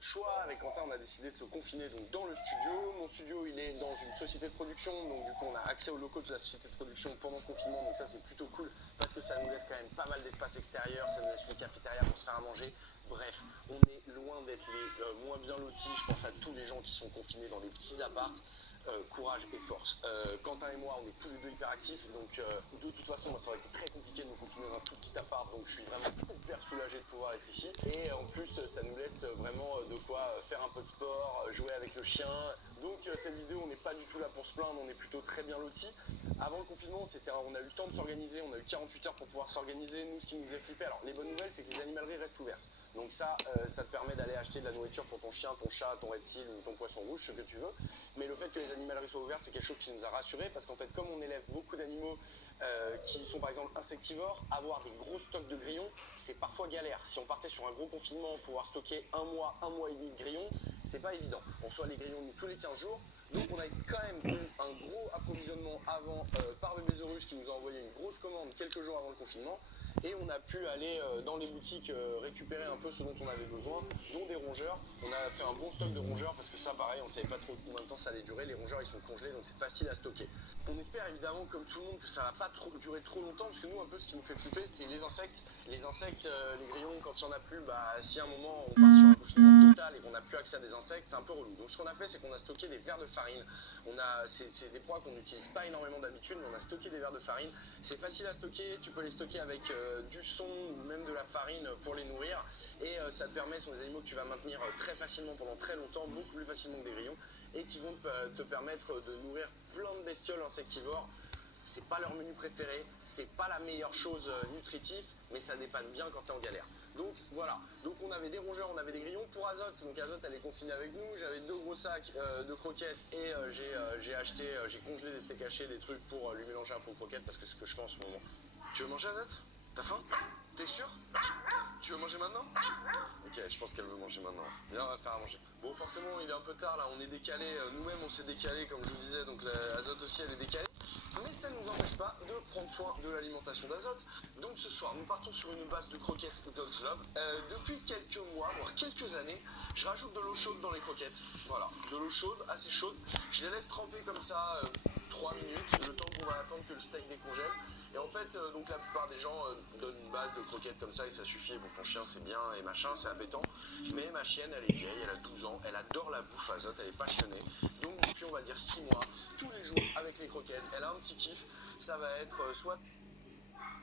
de choix. Avec Quentin, on a décidé de se confiner donc dans le studio. Mon studio, il est dans une société de production, donc du coup, on a accès aux locaux de la société de production pendant le confinement, donc ça, c'est plutôt cool parce que ça nous laisse quand même pas mal d'espace extérieur, ça nous laisse une cafétéria pour se faire à manger. Bref, on est loin d'être les moins bien lotis. Je pense à tous les gens qui sont confinés dans des petits apparts. Courage et force. Quentin et moi, on est tous les deux hyper actifs, donc de toute façon, moi, ça aurait été très compliqué de me confiner dans un tout petit appart, donc je suis vraiment hyper soulagé de pouvoir être ici. Et en plus, ça nous laisse vraiment de quoi faire un peu de sport, jouer avec le chien. Donc cette vidéo, on n'est pas du tout là pour se plaindre, on est plutôt très bien lotis. Avant le confinement, on a eu le temps de s'organiser, on a eu 48 heures pour pouvoir s'organiser. Nous, ce qui nous faisait flipper, alors les bonnes nouvelles, c'est que les animaleries restent ouvertes. Donc ça te permet d'aller acheter de la nourriture pour ton chien, ton chat, ton reptile ou ton poisson rouge, ce que tu veux. Mais le fait que les animaleries soient ouvertes, c'est quelque chose qui nous a rassurés parce qu'en fait, comme on élève beaucoup d'animaux qui sont par exemple insectivores, avoir des gros stocks de grillons, c'est parfois galère. Si on partait sur un gros confinement, pouvoir stocker un mois et demi de grillons, c'est pas évident. On reçoit les grillons tous les 15 jours. Donc on a quand même eu un gros approvisionnement avant par Bébésaurus qui nous a envoyé une grosse commande quelques jours avant le confinement. Et on a pu aller dans les boutiques récupérer un peu ce dont on avait besoin, dont des rongeurs. On a fait un bon stock de rongeurs parce que ça, pareil, on savait pas trop combien de temps ça allait durer. Les rongeurs, ils sont congelés, donc c'est facile à stocker. On espère évidemment, comme tout le monde, que ça va pas durer trop longtemps parce que nous, un peu, ce qui nous fait flipper, c'est les insectes. Les insectes, les grillons, quand il y en a plus, si à un moment on part sur un confinement total et qu'on n'a plus accès à des insectes, c'est un peu relou. Donc ce qu'on a fait, c'est qu'on a stocké des verres de farine. C'est des proies qu'on n'utilise pas énormément d'habitude, mais on a stocké des verres de farine. C'est facile à stocker, tu peux les stocker avec du son ou même de la farine pour les nourrir. Et ça te permet, ce sont des animaux que tu vas maintenir très facilement pendant très longtemps, beaucoup plus facilement que des grillons, et qui vont te permettre de nourrir plein de bestioles insectivores. C'est pas leur menu préféré, c'est pas la meilleure chose nutritive, mais ça dépanne bien quand tu es en galère. Donc voilà, donc on avait des rongeurs, on avait des grillons pour Azote, donc Azote elle est confinée avec nous, j'avais 2 gros sacs de croquettes et j'ai congelé des steaks hachés, des trucs pour lui mélanger un peu de croquettes parce que c'est ce que je fais en ce moment. Tu veux manger Azote? T'as faim? T'es sûr? Tu veux manger maintenant? Ok, je pense qu'elle veut manger maintenant. Viens, on va faire à manger. Bon, forcément, il est un peu tard là, on est décalé. Nous-mêmes, on s'est décalé, comme je vous disais, donc l'Azote aussi, elle est décalée. Mais ça ne nous empêche pas de prendre soin de l'alimentation d'Azote. Donc ce soir, nous partons sur une base de croquettes Dog's Love. Depuis quelques mois, voire quelques années, je rajoute de l'eau chaude dans les croquettes. Voilà, de l'eau chaude, assez chaude. Je les laisse tremper comme ça 3 minutes, le temps qu'on va attendre que le steak décongèle. Et en fait, donc la plupart des gens donnent une base de croquettes comme ça et ça suffit. Bon, ton chien c'est bien et machin, c'est appétant. Mais ma chienne, elle est vieille, elle a 12 ans, elle adore la bouffe Azote, elle est passionnée. Donc depuis, on va dire 6 mois, tous les jours avec les croquettes, elle a un petit kiff. Ça va être soit